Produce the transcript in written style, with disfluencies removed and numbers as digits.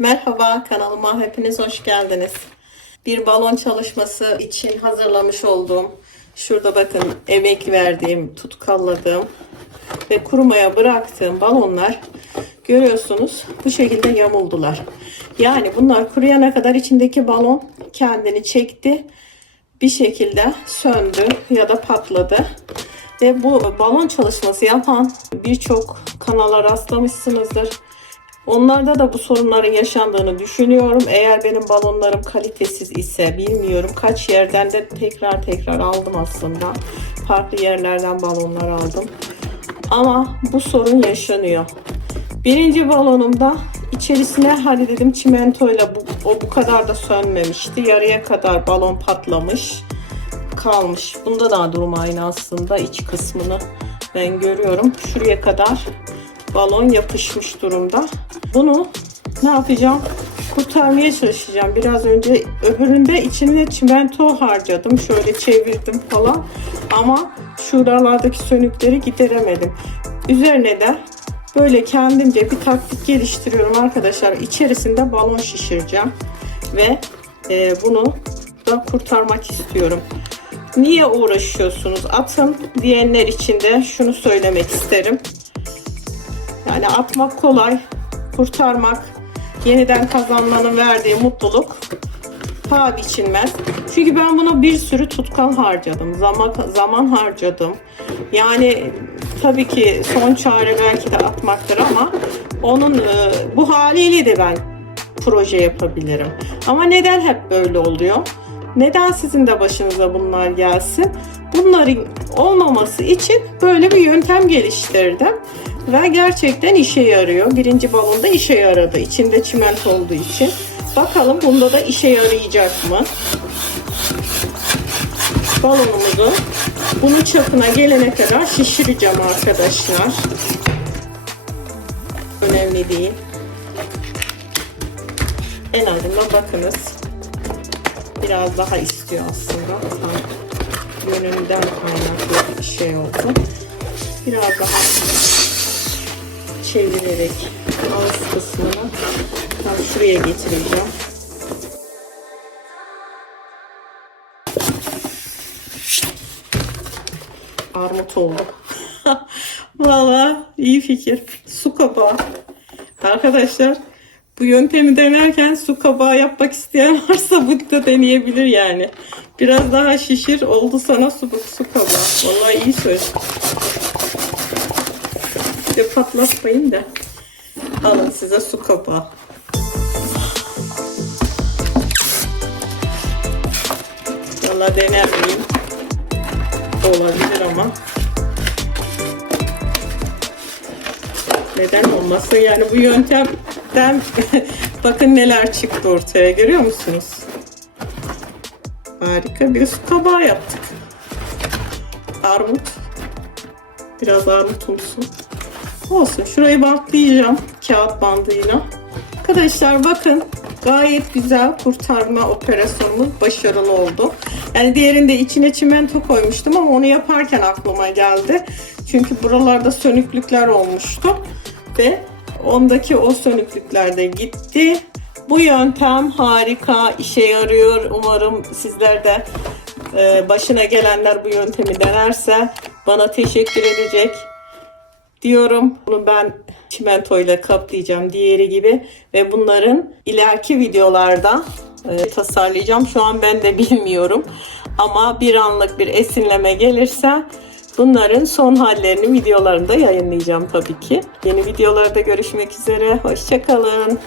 Merhaba, kanalıma hepiniz hoş geldiniz. Bir balon çalışması için hazırlamış olduğum, şurada bakın emek verdiğim, tutkalladığım ve kurumaya bıraktığım balonlar görüyorsunuz bu şekilde yamuldular. Yani bunlar kuruyana kadar içindeki balon kendini çekti, bir şekilde söndü ya da patladı. Ve bu balon çalışması yapan birçok kanala rastlamışsınızdır. Onlarda da bu sorunların yaşandığını düşünüyorum. Eğer benim balonlarım kalitesiz ise bilmiyorum. Kaç yerden de tekrar aldım aslında. Farklı yerlerden balonlar aldım. Ama bu sorun yaşanıyor. Birinci balonumda içerisine hadi dedim çimentoyla bu kadar da sönmemişti. Yarıya kadar balon patlamış kalmış. Bunda da durum aynı aslında. İç kısmını ben görüyorum. Şuraya kadar balon yapışmış durumda. Bunu ne yapacağım? Kurtarmaya çalışacağım. Biraz önce öbüründe içine çimento harcadım. Şöyle çevirdim falan. Ama şuralardaki sönükleri gideremedim. Üzerine de böyle kendimce bir taktik geliştiriyorum arkadaşlar. İçerisinde balon şişireceğim. Ve bunu da kurtarmak istiyorum. Niye uğraşıyorsunuz? Atın diyenler için de şunu söylemek isterim. Yani atmak kolay, kurtarmak, yeniden kazanmanın verdiği mutluluk paha biçilmez. Çünkü ben buna bir sürü tutkal harcadım, zaman harcadım. Yani tabii ki son çare belki de atmaktır ama onun bu haliyle de ben proje yapabilirim. Ama neden hep böyle oluyor? Neden sizin de başınıza bunlar gelsin? Bunların olmaması için böyle bir yöntem geliştirdim. Ve gerçekten işe yarıyor. Birinci balonda işe yaradı. İçinde çimento olduğu için. Bakalım bunda da işe yarayacak mı? Balonumuzu bunun çapına gelene kadar şişireceğim arkadaşlar. Önemli değil. En azından bakınız. Biraz daha istiyor aslında. Tam yönünden kaynaklı bir şey oldu. Biraz daha çevirerek ağız kısmını tam şuraya getireceğim. Armut oldu. Vallahi iyi fikir. Su kabağı. Arkadaşlar bu yöntemi denerken su kabağı yapmak isteyen varsa bu da deneyebilir yani. Biraz daha şişir, oldu sana su kabağı. Vallahi iyi söz. Bir de patlatmayın da. Alın size su kabağı. Vallahi dener miyim? Olabilir ama. Neden olmasın? Yani bu yöntemden bakın neler çıktı ortaya, görüyor musunuz? Harika bir su kabağı yaptık. Armut. Biraz armutumsu. Olsun. Şurayı bantlayacağım kağıt bandıyla. Arkadaşlar bakın gayet güzel kurtarma operasyonumuz başarılı oldu. Yani diğerinde içine çimento koymuştum ama onu yaparken aklıma geldi. Çünkü buralarda sönüklükler olmuştu. Ve ondaki o sönüklükler de gitti. Bu yöntem harika, işe yarıyor. Umarım sizler de başına gelenler bu yöntemi denerse bana teşekkür edecek diyorum. Bunu ben çimentoyla kaplayacağım diğeri gibi ve bunların ileriki videolarda tasarlayacağım. Şu an ben de bilmiyorum ama bir anlık bir esinleme gelirse bunların son hallerini videolarında yayınlayacağım tabii ki. Yeni videolarda görüşmek üzere. Hoşça kalın.